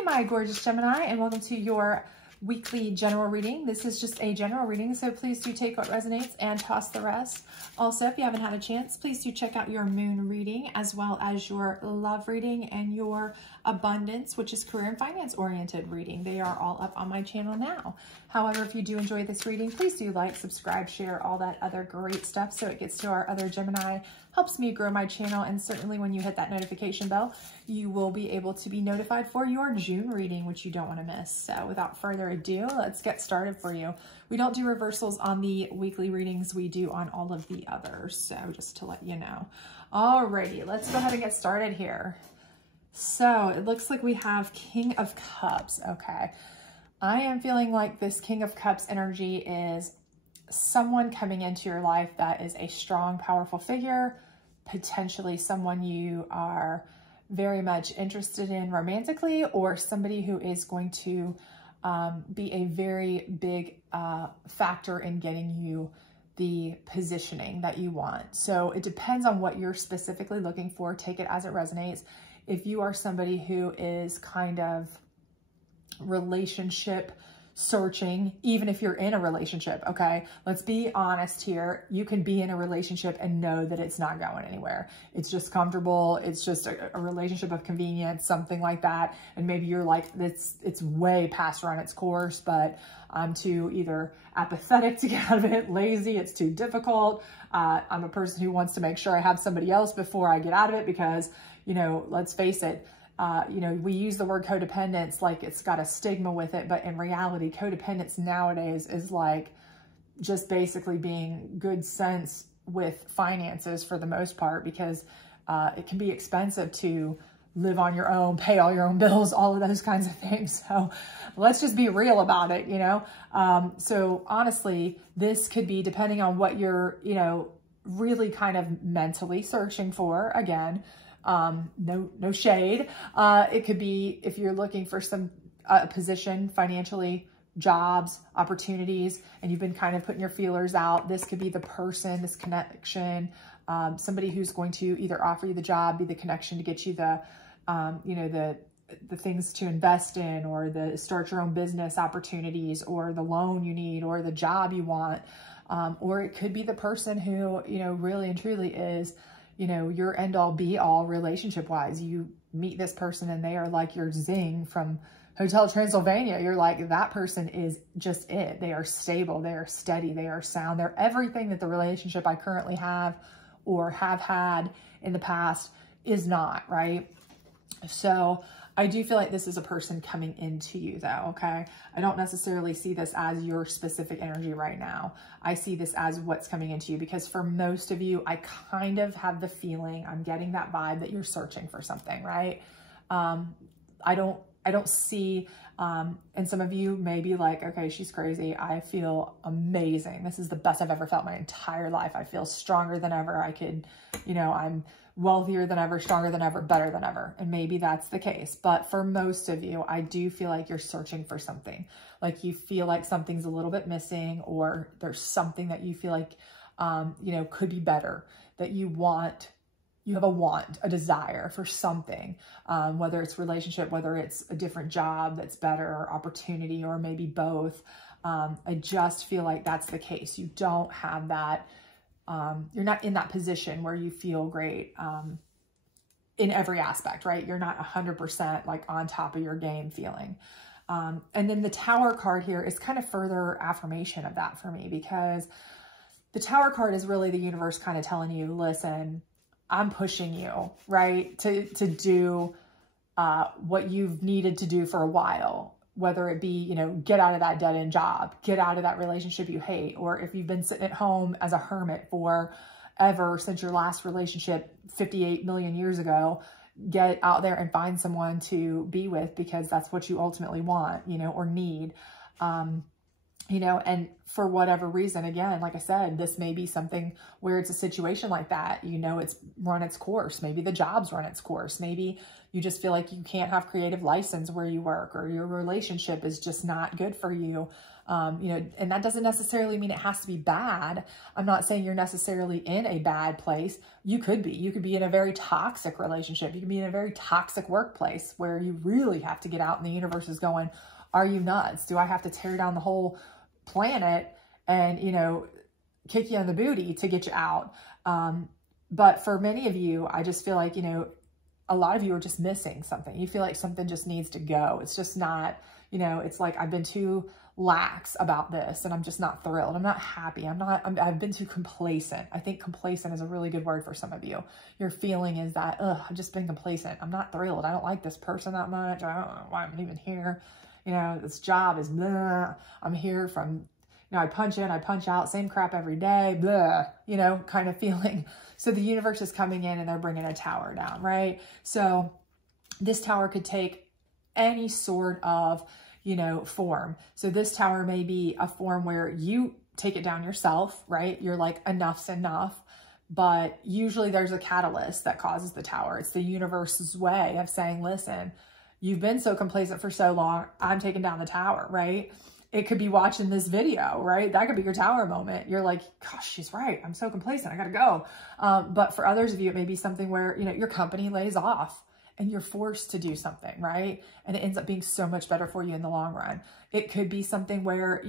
Hey, my gorgeous Gemini, and welcome to your weekly general reading. This is just a general reading, so please do take what resonates and toss the rest. Also, if you haven't had a chance, please do check out your moon reading as well as your love reading and your abundance, which is career and finance oriented reading. They are all up on my channel now. However, if you do enjoy this reading, please do like, subscribe, share, all that other great stuff so it gets to our other Gemini, helps me grow my channel, and certainly when you hit that notification bell, you will be able to be notified for your June reading, which you don't want to miss. So without further ado, let's get started for you. We don't do reversals on the weekly readings. We do on all of the others. So just to let you know. Alrighty, let's go ahead and get started here. So it looks like we have King of Cups. Okay. I am feeling like this King of Cups energy is someone coming into your life that is a strong, powerful figure, potentially someone you are very much interested in romantically, or somebody who is going to be a very big factor in getting you the positioning that you want. So it depends on what you're specifically looking for. Take it as it resonates. If you are somebody who is kind of relationship searching, even if you're in a relationship, okay? Let's be honest here. You can be in a relationship and know that it's not going anywhere. It's just comfortable. It's just a relationship of convenience, something like that. And maybe you're like, it's way past run its course, but I'm too either apathetic to get out of it, lazy, it's too difficult. I'm a person who wants to make sure I have somebody else before I get out of it because, you know, let's face it, you know, we use the word codependence like it's got a stigma with it, but in reality, codependence nowadays is like just basically being good sense with finances for the most part, because it can be expensive to live on your own, pay all your own bills, all of those kinds of things. So let's just be real about it, you know? So honestly, this could be depending on what you're, you know, really kind of mentally searching for. Again, no shade. It could be if you're looking for some position financially, jobs, opportunities, and you've been kind of putting your feelers out. This could be the person, this connection, somebody who's going to either offer you the job, be the connection to get you the, you know, the things to invest in, or the start your own business opportunities, or the loan you need, or the job you want. Or it could be the person who, you know, really and truly is, you know, your end all be all relationship wise. You meet this person and they are like your zing from Hotel Transylvania. You're like, that person is just it. They are stable. They are steady. They are sound. They're everything that the relationship I currently have or have had in the past is not, right? So I do feel like this is a person coming into you though, okay? I don't necessarily see this as your specific energy right now. I see this as what's coming into you, because for most of you, I kind of have the feeling, I'm getting that vibe that you're searching for something, right? I don't see, and some of you may be like, okay, she's crazy. I feel amazing. This is the best I've ever felt my entire life. I feel stronger than ever. I could, you know, I'm wealthier than ever, stronger than ever, better than ever. And maybe that's the case. But for most of you, I do feel like you're searching for something. Like you feel like something's a little bit missing, or there's something that you feel like, you know, could be better, that you want. You have a want, a desire for something, whether it's relationship, whether it's a different job that's better, or opportunity, or maybe both. I just feel like that's the case. You don't have that. You're not in that position where you feel great in every aspect, right? You're not 100% like on top of your game feeling. And then the Tower card here is kind of further affirmation of that for me, because the Tower card is really the universe kind of telling you, listen, I'm pushing you, right, to do what you've needed to do for a while, whether it be, you know, get out of that dead-end job, get out of that relationship you hate, or if you've been sitting at home as a hermit forever since your last relationship 58 million years ago, get out there and find someone to be with, because that's what you ultimately want, you know, or need. and for whatever reason, again, like I said, this may be something where it's a situation like that, it's run its course. Maybe the job's run its course. Maybe you just feel like you can't have creative license where you work, or your relationship is just not good for you. And that doesn't necessarily mean it has to be bad. I'm not saying you're necessarily in a bad place. You could be in a very toxic relationship. You could be in a very toxic workplace where you really have to get out and the universe is going, are you nuts? Do I have to tear down the whole planet and, kick you on the booty to get you out? But for many of you, I just feel like, a lot of you are just missing something. You feel like something just needs to go. It's just not, it's like, I've been too lax about this and I'm just not thrilled. I'm not happy. I've been too complacent. I think complacent is a really good word for some of you. Your feeling is that, I've just been complacent. I'm not thrilled. I don't like this person that much. I don't know why I'm even here. This job is blah. I'm here from, I punch in, I punch out, same crap every day, blah, kind of feeling. So the universe is coming in and they're bringing a tower down, right? So this tower could take any sort of, form. So this tower may be a form where you take it down yourself, right? You're like, enough's enough. But usually there's a catalyst that causes the tower. It's the universe's way of saying, listen, you've been so complacent for so long, I'm taking down the tower, right? It could be watching this video, right? That could be your tower moment. You're like, gosh, she's right. I'm so complacent. I got to go. But for others of you, it may be something where, your company lays off and you're forced to do something, right? And it ends up being so much better for you in the long run. It could be something where,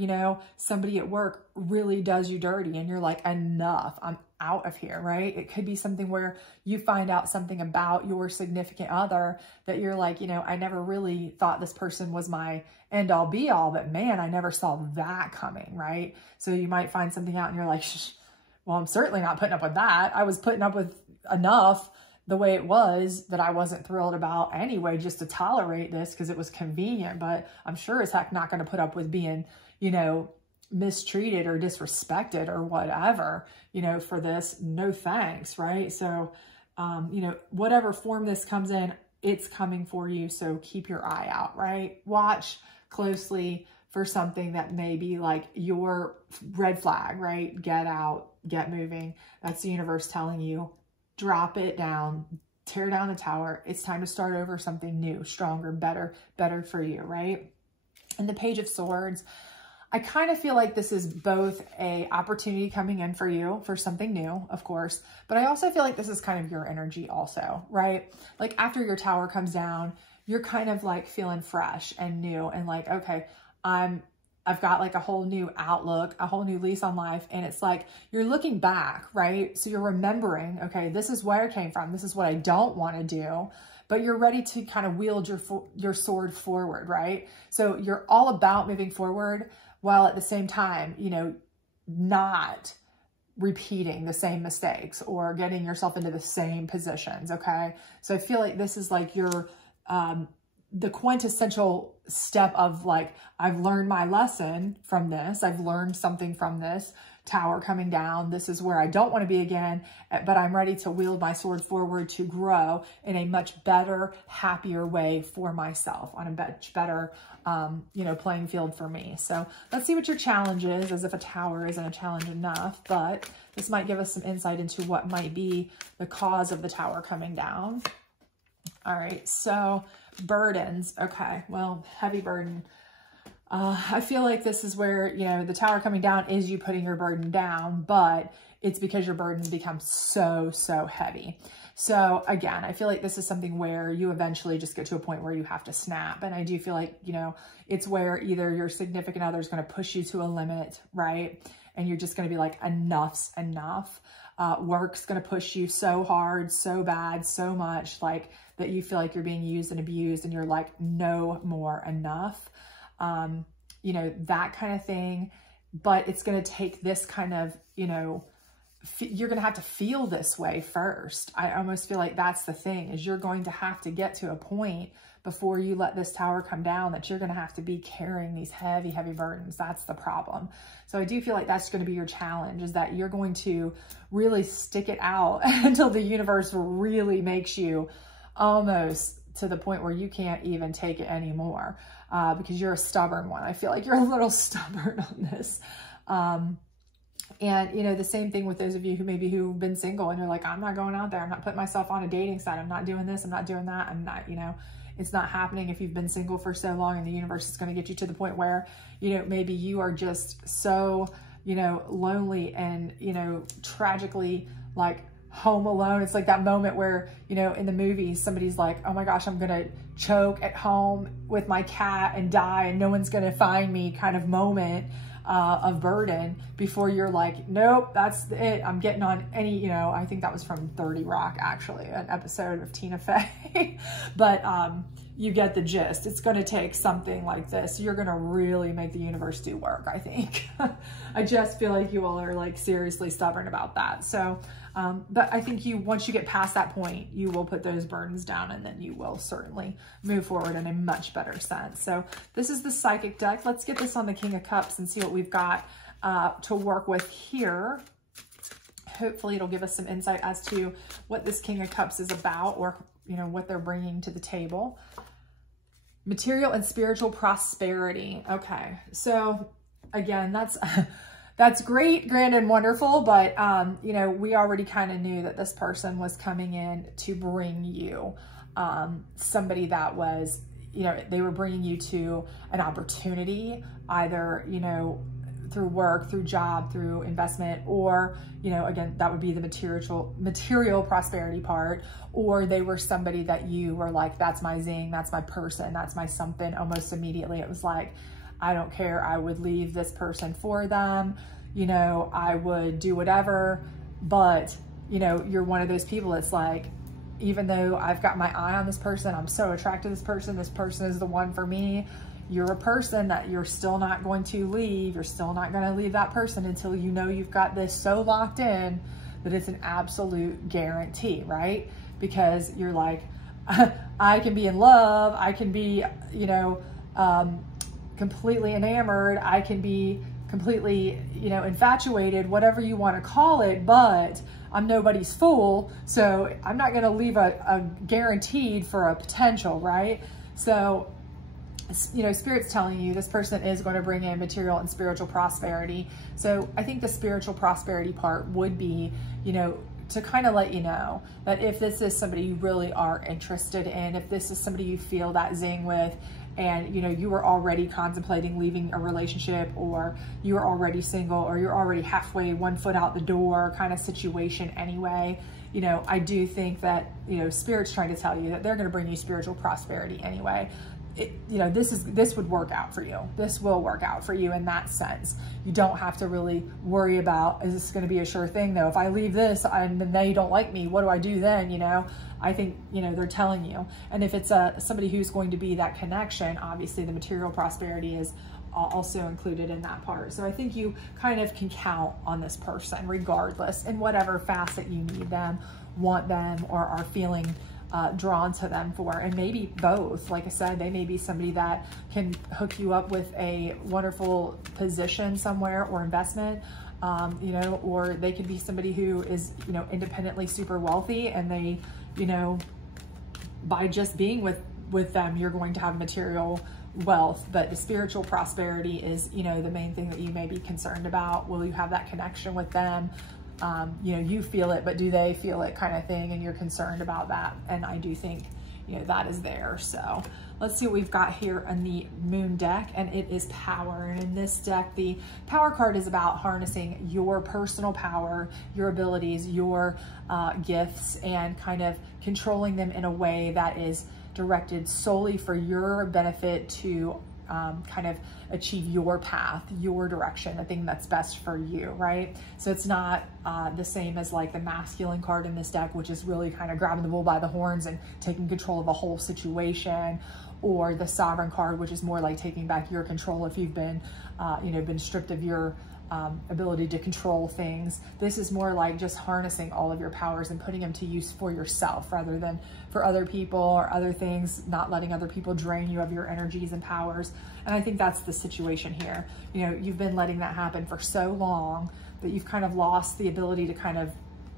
somebody at work really does you dirty and you're like, enough, I'm out of here, right? It could be something where you find out something about your significant other that you're like, I never really thought this person was my end all be all, but man, I never saw that coming, right? So you might find something out and you're like, well, I'm certainly not putting up with that. I was putting up with enough the way it was that I wasn't thrilled about anyway, just to tolerate this because it was convenient, but I'm sure as heck not going to put up with being, mistreated or disrespected or whatever, for this. No thanks, right? So, whatever form this comes in, it's coming for you. So keep your eye out, right? Watch closely for something that may be like your red flag, right? Get out, get moving. That's the universe telling you, drop it down, tear down the tower. It's time to start over something new, stronger, better for you, right? And the Page of Swords, I kind of feel like this is both a opportunity coming in for you for something new, of course, but I also feel like this is kind of your energy also, right? Like after your tower comes down, you're kind of like feeling fresh and new and like, okay, I've got like a whole new outlook, a whole new lease on life. And it's like, you're looking back, right? So you're remembering, okay, this is where I came from. This is what I don't want to do, but you're ready to kind of wield your sword forward, right? So you're all about moving forward while at the same time, not repeating the same mistakes or getting yourself into the same positions. Okay. So I feel like this is like your, the quintessential step of like, I've learned my lesson from this. I've learned something from this tower coming down. This is where I don't want to be again, but I'm ready to wield my sword forward to grow in a much better, happier way for myself on a much better, playing field for me. So let's see what your challenge is, as if a tower isn't a challenge enough, but this might give us some insight into what might be the cause of the tower coming down. All right. So burdens. Okay. Well, heavy burden. I feel like this is where, the tower coming down is you putting your burden down, but it's because your burden becomes so heavy. So again, I feel like this is something where you eventually just get to a point where you have to snap. And I do feel like, it's where either your significant other is going to push you to a limit, right? And you're just going to be like, enough's enough. Work's going to push you so hard, so bad, so much like that you feel like you're being used and abused and you're like, no more, enough. That kind of thing, but it's going to take this kind of, you're going to have to feel this way first. I almost feel like that's the thing, is you're going to have to get to a point before you let this tower come down that you're going to have to be carrying these heavy burdens. That's the problem. So I do feel like that's going to be your challenge, is that you're going to really stick it out until the universe really makes you almost to the point where you can't even take it anymore, because you're a stubborn one. I feel like you're a little stubborn on this. And, you know, the same thing with those of you who've been single and you're like, I'm not going out there. I'm not putting myself on a dating site. I'm not doing this. I'm not doing that. I'm not, you know, it's not happening. If you've been single for so long, and the universe is going to get you to the point where, you know, maybe you are just so, you know, lonely and, you know, tragically like home alone. It's like that moment where, you know, in the movies, somebody's like, oh my gosh, I'm going to choke at home with my cat and die and no one's going to find me kind of moment of burden, before you're like, nope, that's it. I'm getting on any, you know, I think that was from 30 Rock, actually, an episode of Tina Fey. But you get the gist. It's going to take something like this. You're going to really make the universe do work, I think. I just feel like you all are like seriously stubborn about that. So, but I think once you get past that point, you will put those burdens down, and then you will certainly move forward in a much better sense. So this is the Psychic deck. Let's get this on the King of Cups and see what we've got to work with here. Hopefully it'll give us some insight as to what this King of Cups is about, or, you know, what they're bringing to the table. Material and spiritual prosperity. Okay. So again, that's great, grand, and wonderful. But, you know, we already kind of knew that this person was coming in to bring you somebody that was, you know, they were bringing you to an opportunity, either, you know, through work, through job, through investment, or, you know, again, that would be the material prosperity part, or they were somebody that you were like, that's my zing, that's my person, that's my something. Almost immediately it was like, I don't care, I would leave this person for them, you know, I would do whatever. But, you know, you're one of those people that's like, even though I've got my eye on this person, I'm so attracted to this person is the one for me. You're a person that you're still not going to leave. You're still not going to leave that person until you know you've got this so locked in that it's an absolute guarantee, right? Because you're like, I can be in love. I can be, you know, completely enamored. I can be completely, you know, infatuated, whatever you want to call it, but I'm nobody's fool. So I'm not going to leave a guaranteed for a potential, right? So, you know, Spirit's telling you this person is going to bring in material and spiritual prosperity. So I think the spiritual prosperity part would be, you know, to kind of let you know that if this is somebody you really are interested in, if this is somebody you feel that zing with, and, you know, you were already contemplating leaving a relationship, or you are already single, or you're already halfway, 1 foot out the door kind of situation anyway, you know, I do think that, you know, Spirit's trying to tell you that they're going to bring you spiritual prosperity anyway. You know, this would work out for you. This will work out for you in that sense. You don't have to really worry about, is this going to be a sure thing though? If I leave this and then they don't like me, what do I do then? You know, I think, you know, they're telling you. And if it's somebody who's going to be that connection, obviously the material prosperity is also included in that part. So I think you kind of can count on this person regardless, in whatever facet you need them, want them, or are feeling drawn to them for. And maybe both. Like I said, they may be somebody that can hook you up with a wonderful position somewhere or investment, you know, or they could be somebody who is, you know, independently super wealthy, and they, you know, by just being with them, you're going to have material wealth. But the spiritual prosperity is, you know, the main thing that you may be concerned about. Will you have that connection with them? You know, you feel it, but do they feel it, kind of thing, and you're concerned about that. And I do think, you know, that is there. So let's see what we've got here on the Moon deck, and it is power. And in this deck, the power card is about harnessing your personal power, your abilities, your gifts, and kind of controlling them in a way that is directed solely for your benefit to kind of achieve your path, your direction, the thing that's best for you, right? So it's not the same as like the masculine card in this deck, which is really kind of grabbing the bull by the horns and taking control of the whole situation, or the sovereign card, which is more like taking back your control if you've been, you know, been stripped of your ability to control things. This is more like just harnessing all of your powers and putting them to use for yourself rather than for other people or other things, not letting other people drain you of your energies and powers. And I think that's the situation here. You know, you've been letting that happen for so long that you've kind of lost the ability to kind of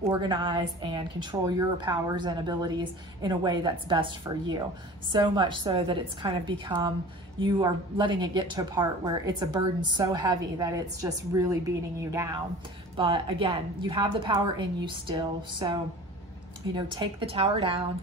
organize and control your powers and abilities in a way that's best for you. So much so that it's kind of become, you are letting it get to a part where it's a burden so heavy that it's just really beating you down. But again, you have the power in you still. So, you know, take the tower down,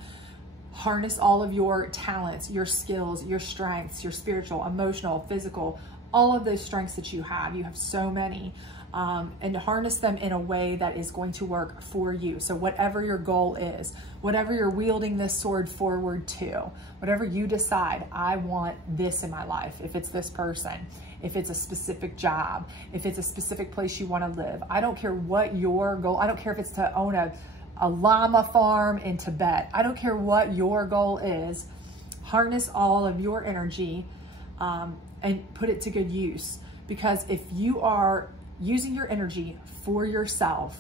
harness all of your talents, your skills, your strengths, your spiritual, emotional, physical, all of those strengths that you have. You have so many. And harness them in a way that is going to work for you. So whatever your goal is, whatever you're wielding this sword forward to, whatever you decide, I want this in my life. If it's this person, if it's a specific job, if it's a specific place you want to live, I don't care what your goal, I don't care if it's to own a llama farm in Tibet. I don't care what your goal is. Harness all of your energy and put it to good use. Because if you are using your energy for yourself,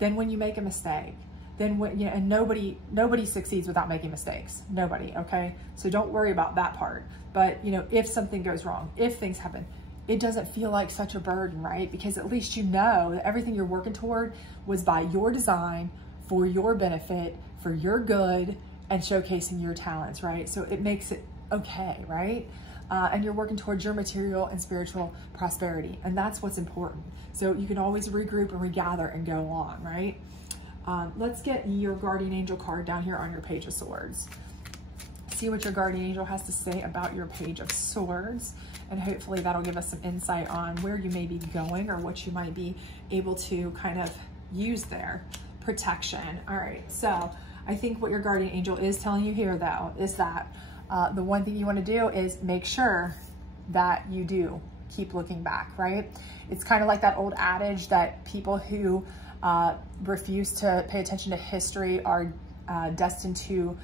then when you make a mistake, then when, you know, and nobody succeeds without making mistakes. Nobody, okay? So don't worry about that part. But, you know, if something goes wrong, if things happen, it doesn't feel like such a burden, right? Because at least you know that everything you're working toward was by your design, for your benefit, for your good, and showcasing your talents, right? So it makes it okay, right? And you're working towards your material and spiritual prosperity. And that's what's important. So you can always regroup and regather and go on, right? Let's get your guardian angel card down here on your Page of Swords. See what your guardian angel has to say about your Page of Swords. And hopefully that'll give us some insight on where you may be going or what you might be able to kind of use there. Protection. All right. So I think what your guardian angel is telling you here, though, is that the one thing you want to do is make sure that you do keep looking back, right? It's kind of like that old adage that people who refuse to pay attention to history are destined to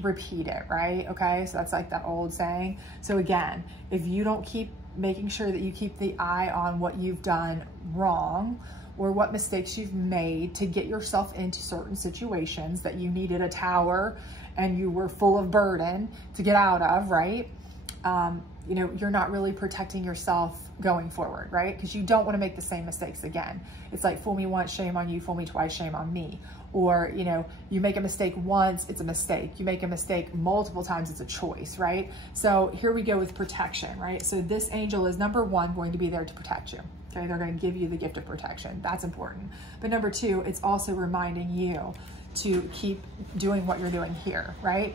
repeat it, right? Okay, so that's like that old saying. So again, if you don't keep making sure that you keep the eye on what you've done wrong or what mistakes you've made to get yourself into certain situations that you needed a tower and you were full of burden to get out of, right? You know, you're not really protecting yourself going forward, right? Because you don't want to make the same mistakes again. It's like, fool me once, shame on you, fool me twice, shame on me. Or, you know, you make a mistake once, it's a mistake. You make a mistake multiple times, it's a choice, right? So here we go with protection, right? So this angel is, number one, going to be there to protect you. Okay, they're going to give you the gift of protection. That's important. But number two, it's also reminding you to keep doing what you're doing here, right?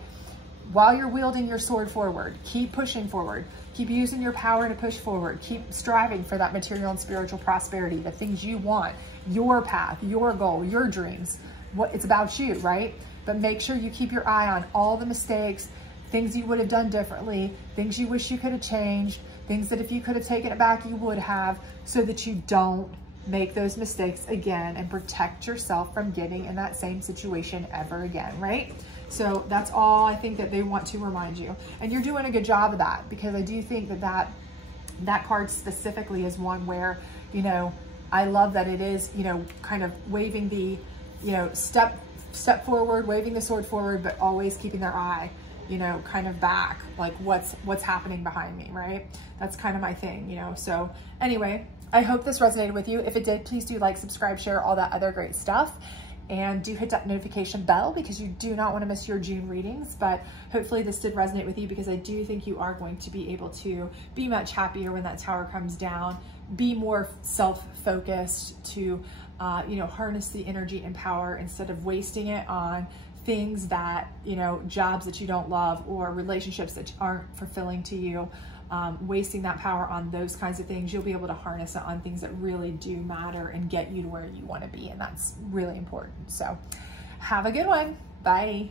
While you're wielding your sword forward, keep pushing forward. Keep using your power to push forward. Keep striving for that material and spiritual prosperity, the things you want, your path, your goal, your dreams. It's about you, right? But make sure you keep your eye on all the mistakes, things you would have done differently, things you wish you could have changed, things that if you could have taken it back, you would have, so that you don't make those mistakes again and protect yourself from getting in that same situation ever again, right? So that's all I think that they want to remind you. And you're doing a good job of that, because I do think that card specifically is one where, you know, I love that it is, you know, kind of waving the, you know, step forward, waving the sword forward, but always keeping their eye, you know, kind of back, like what's happening behind me, right? That's kind of my thing, you know? So anyway, I hope this resonated with you. If it did, please do like, subscribe, share, all that other great stuff. And do hit that notification bell, because you do not want to miss your June readings. But hopefully this did resonate with you, because I do think you are going to be able to be much happier when that tower comes down, be more self-focused to, you know, harness the energy and power instead of wasting it on things that, you know, jobs that you don't love or relationships that aren't fulfilling to you. Wasting that power on those kinds of things. You'll be able to harness it on things that really do matter and get you to where you want to be. And that's really important. So have a good one. Bye.